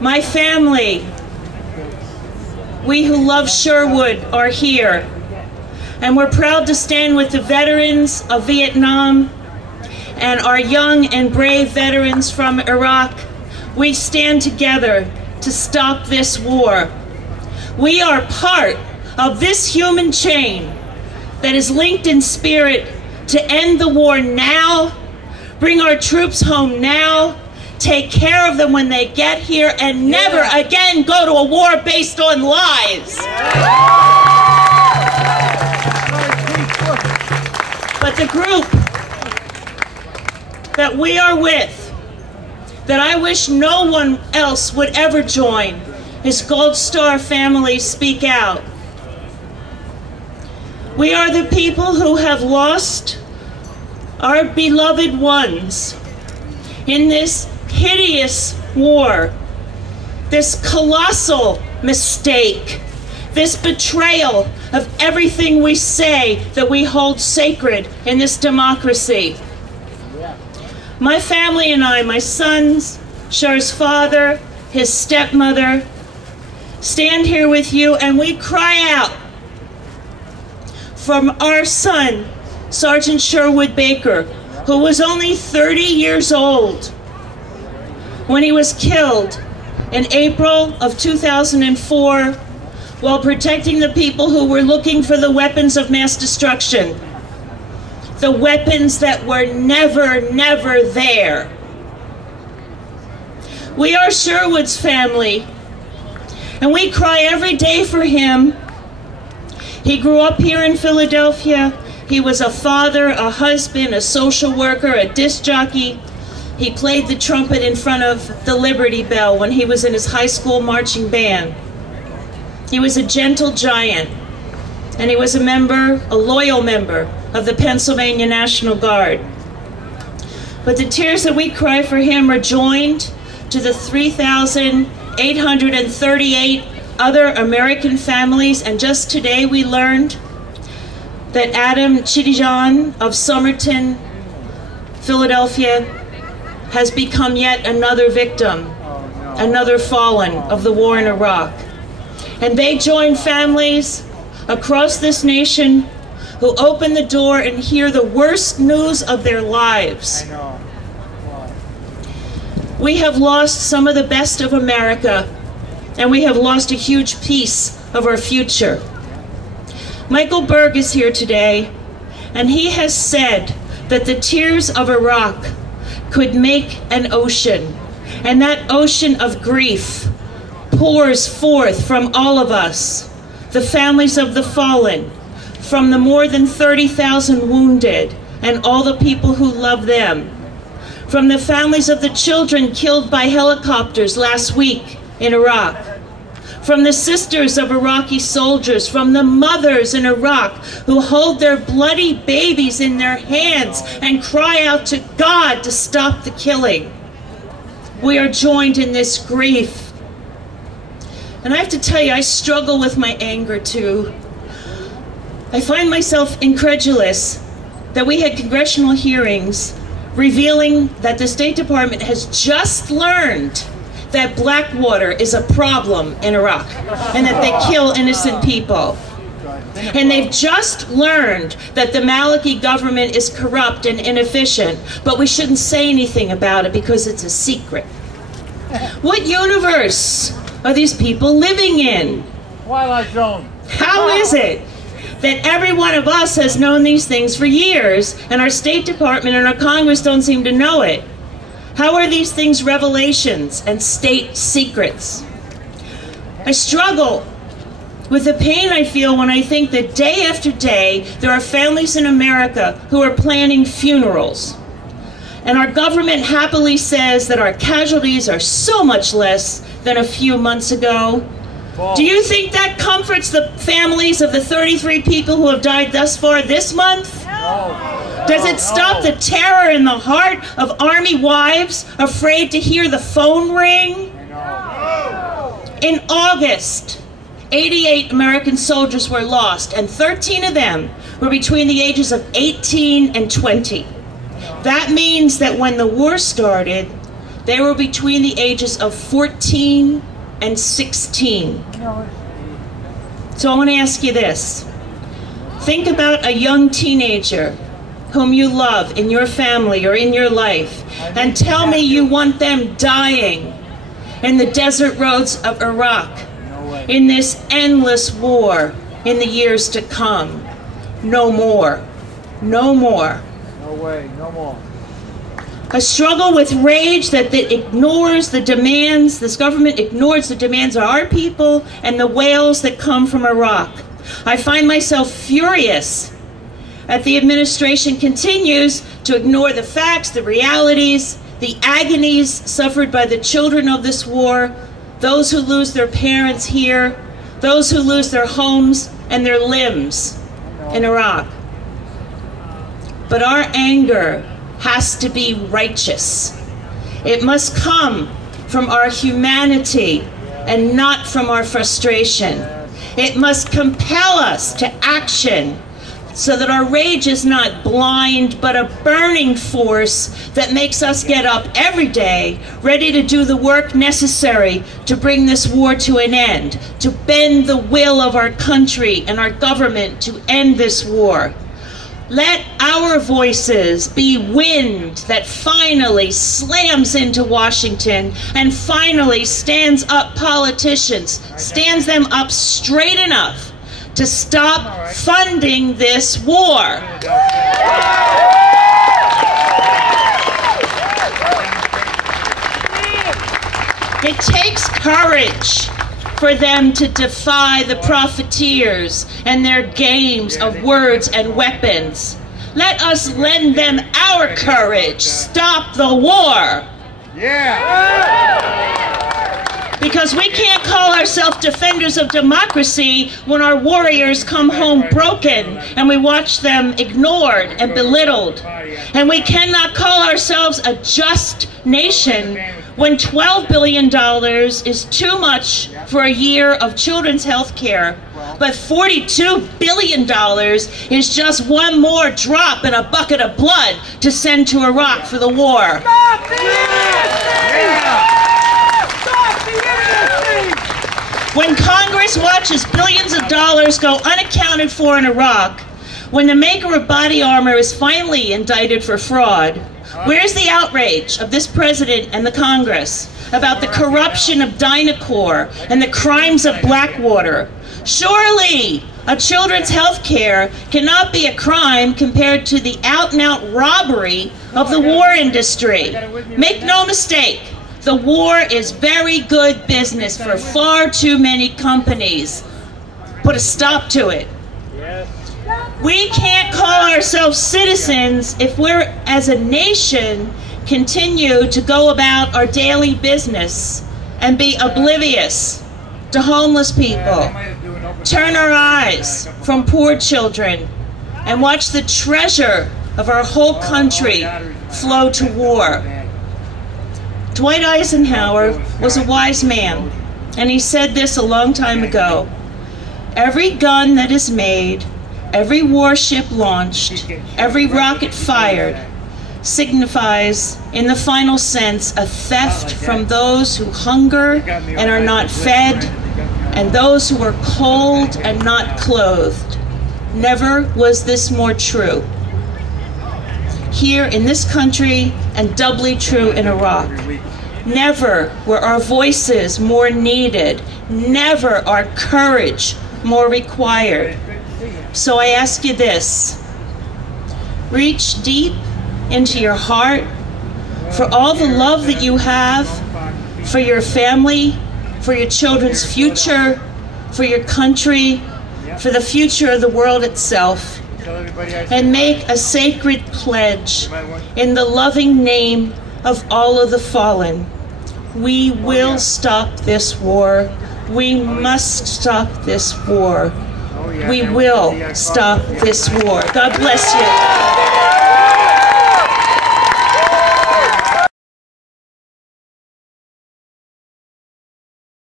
My family, we who love Sherwood are here, and we're proud to stand with the veterans of Vietnam and our young and brave veterans from Iraq. We stand together to stop this war. We are part of this human chain that is linked in spirit to end the war now, bring our troops home now, take care of them when they get here, and never again go to a war based on lies. But the group that we are with, that I wish no one else would ever join, is Gold Star Families Speak Out. We are the people who have lost our beloved ones in this hideous war, this colossal mistake, this betrayal of everything we say that we hold sacred in this democracy. My family and I, my sons, Cher's father, his stepmother, stand here with you and we cry out from our son, Sergeant Sherwood Baker, who was only 30 years old when he was killed in April of 2004 while protecting the people who were looking for the weapons of mass destruction, the weapons that were never, never there. We are Sherwood's family, and we cry every day for him. He grew up here in Philadelphia. He was a father, a husband, a social worker, a disc jockey. He played the trumpet in front of the Liberty Bell when he was in his high school marching band. He was a gentle giant, and he was a loyal member of the Pennsylvania National Guard. But the tears that we cry for him are joined to the 3,838 other American families, and just today we learned that Adam Chidijan of Somerton, Philadelphia, has become yet another victim, another fallen of the war in Iraq. And they join families across this nation who open the door and hear the worst news of their lives. We have lost some of the best of America, and we have lost a huge piece of our future. Michael Berg is here today, and he has said that the tears of Iraq could make an ocean, and that ocean of grief pours forth from all of us, the families of the fallen, from the more than 30,000 wounded and all the people who love them, from the families of the children killed by helicopters last week in Iraq, from the sisters of Iraqi soldiers, from the mothers in Iraq who hold their bloody babies in their hands and cry out to God to stop the killing. We are joined in this grief. And I have to tell you, I struggle with my anger too. I find myself incredulous that we had congressional hearings revealing that the State Department has just learned that Blackwater is a problem in Iraq and that they kill innocent people. And they've just learned that the Maliki government is corrupt and inefficient, but we shouldn't say anything about it because it's a secret. What universe are these people living in? Twilight Zone. How is it that every one of us has known these things for years, and our State Department and our Congress don't seem to know it? How are these things revelations and state secrets? I struggle with the pain I feel when I think that day after day there are families in America who are planning funerals. And our government happily says that our casualties are so much less than a few months ago. Do you think that comforts the families of the 33 people who have died thus far this month? Does it stop the terror in the heart of Army wives afraid to hear the phone ring? In August, 88 American soldiers were lost, and 13 of them were between the ages of 18 and 20. That means that when the war started, They were between the ages of 14 and 16. So I want to ask you this. Think about a young teenager whom you love in your family or in your life, and tell me you want them dying in the desert roads of Iraq, in this endless war in the years to come. No more. No more. No way, no more. A struggle with rage that ignores the demands, this government ignores the demands of our people and the wails that come from Iraq. I find myself furious that the administration continues to ignore the facts, the realities, the agonies suffered by the children of this war, those who lose their parents here, those who lose their homes and their limbs in Iraq. But our anger has to be righteous. It must come from our humanity and not from our frustration. It must compel us to action so that our rage is not blind but a burning force that makes us get up every day ready to do the work necessary to bring this war to an end, to bend the will of our country and our government to end this war. Let our voices be wind that finally slams into Washington and finally stands up politicians, stands them up straight enough to stop funding this war. It takes courage for them to defy the profiteers and their games of words and weapons. Let us lend them our courage. Stop the war. Because we can't call ourselves defenders of democracy when our warriors come home broken and we watch them ignored and belittled. And we cannot call ourselves a just nation when $12 billion is too much for a year of children's health care, but $42 billion is just one more drop in a bucket of blood to send to Iraq for the war. When Congress watches billions of dollars go unaccounted for in Iraq, when the maker of body armor is finally indicted for fraud, where's the outrage of this president and the Congress about the corruption of Dynacor and the crimes of Blackwater? Surely a children's health care cannot be a crime compared to the out-and-out robbery of the war industry. Make no mistake, the war is very good business for far too many companies. Put a stop to it. We can't call ourselves citizens if we're, as a nation, continue to go about our daily business and be oblivious to homeless people, turn our eyes from poor children, and watch the treasure of our whole country flow to war. Dwight Eisenhower was a wise man, and he said this a long time ago: every gun that is made, every warship launched, every rocket fired signifies, in the final sense, a theft from those who hunger and are not fed, and those who are cold and not clothed. Never was this more true here in this country, and doubly true in Iraq. Never were our voices more needed. Never our courage more required. So I ask you this: reach deep into your heart for all the love that you have for your family, for your children's future, for your country, for the future of the world itself, and make a sacred pledge in the loving name of all of the fallen. We will stop this war. We must stop this war. We will stop this war. God bless you.